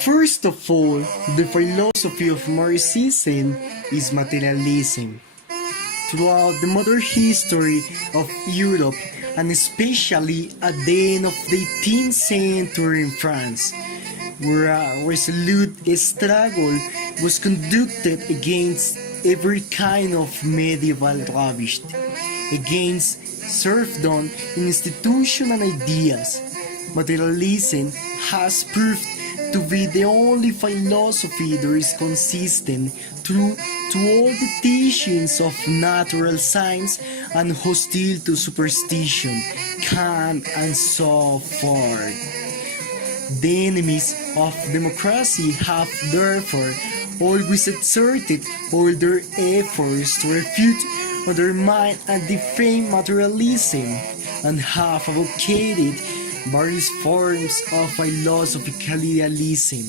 First of all, the philosophy of Marxism is materialism. Throughout the modern history of Europe, and especially at the end of the 18th century in France, where a resolute struggle was conducted against every kind of medieval rubbish, against serfdom in institutions and ideas. Materialism has proved to be the only philosophy that is consistent true to all the teachings of natural science and hostile to superstition, Kant, and so forth. The enemies of democracy have therefore always exerted all their efforts to refute, undermine, and defame materialism, and have advocated various forms of philosophical idealism,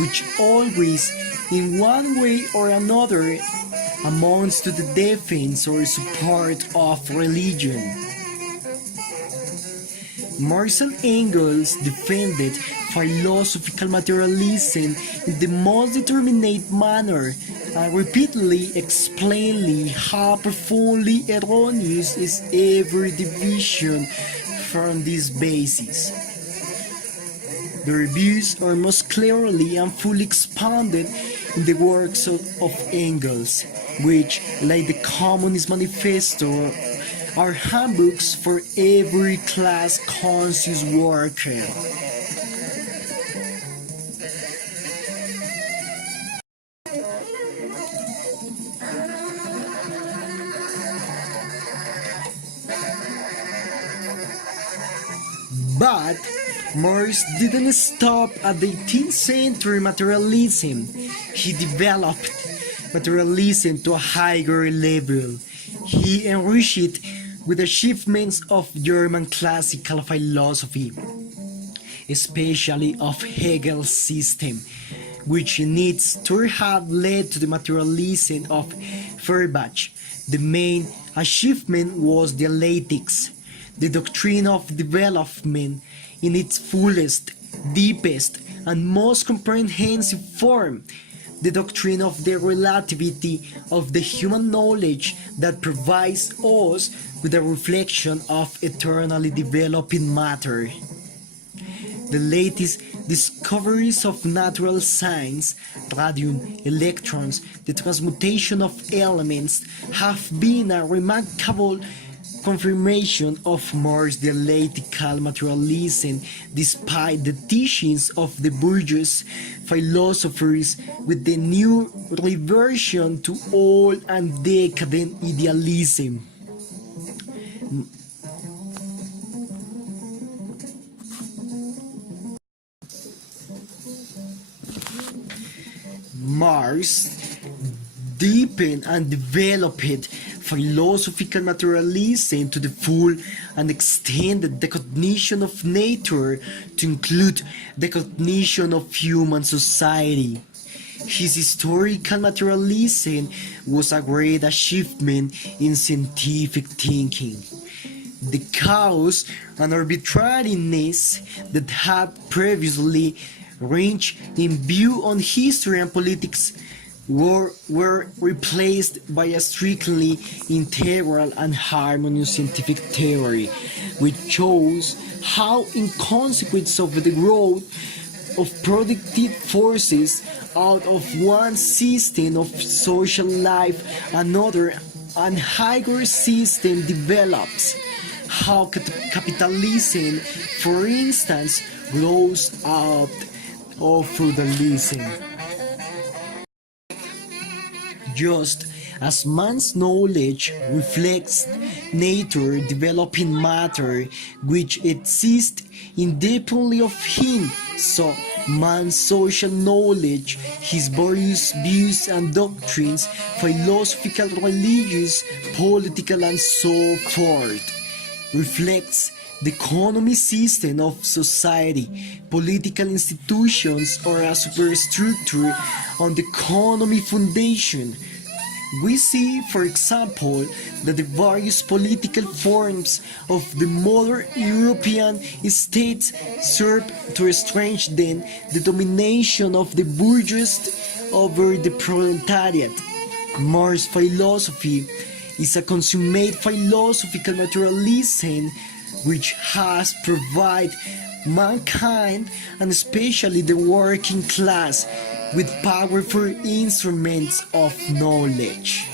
which always, in one way or another, amounts to the defense or support of religion. Marx and Engels defended philosophical materialism in the most determinate manner and repeatedly explaining how profoundly erroneous is every division from this basis. Their views are most clearly and fully expounded in the works of Engels, which, like the Communist Manifesto, are handbooks for every class-conscious worker. But Marx didn't stop at the 18th century materialism. He developed materialism to a higher level. He enriched it with achievements of German classical philosophy, especially of Hegel's system, which needs to have led to the materialism of Feuerbach. The main achievement was dialectics, the doctrine of development in its fullest, deepest, and most comprehensive form, the doctrine of the relativity of the human knowledge that provides us with a reflection of eternally developing matter. The latest discoveries of natural science, radium, electrons, the transmutation of elements, have been a remarkable confirmation of Marx's dialectical materialism despite the teachings of the bourgeois philosophers with the new reversion to old and decadent idealism. Marx deepened and developed philosophical materialism to the full and extended the cognition of nature to include the cognition of human society. His historical materialism was a great achievement in scientific thinking. The chaos and arbitrariness that had previously ranged in view on history and politics were replaced by a strictly integral and harmonious scientific theory, which shows how, in consequence of the growth of productive forces out of one system of social life, another and higher system develops. How capitalism, for instance, grows out of feudalism. Just as man's knowledge reflects nature developing matter which exists independently of him, so man's social knowledge, his various views and doctrines, philosophical, religious, political, and so forth, reflects the economy system of society, political institutions, or a superstructure on the economy foundation. We see, for example, that the various political forms of the modern European states serve to strengthen the domination of the bourgeoisie over the proletariat. Marx's philosophy is a consummate philosophical materialism which has provided mankind, and especially the working class, with powerful instruments of knowledge.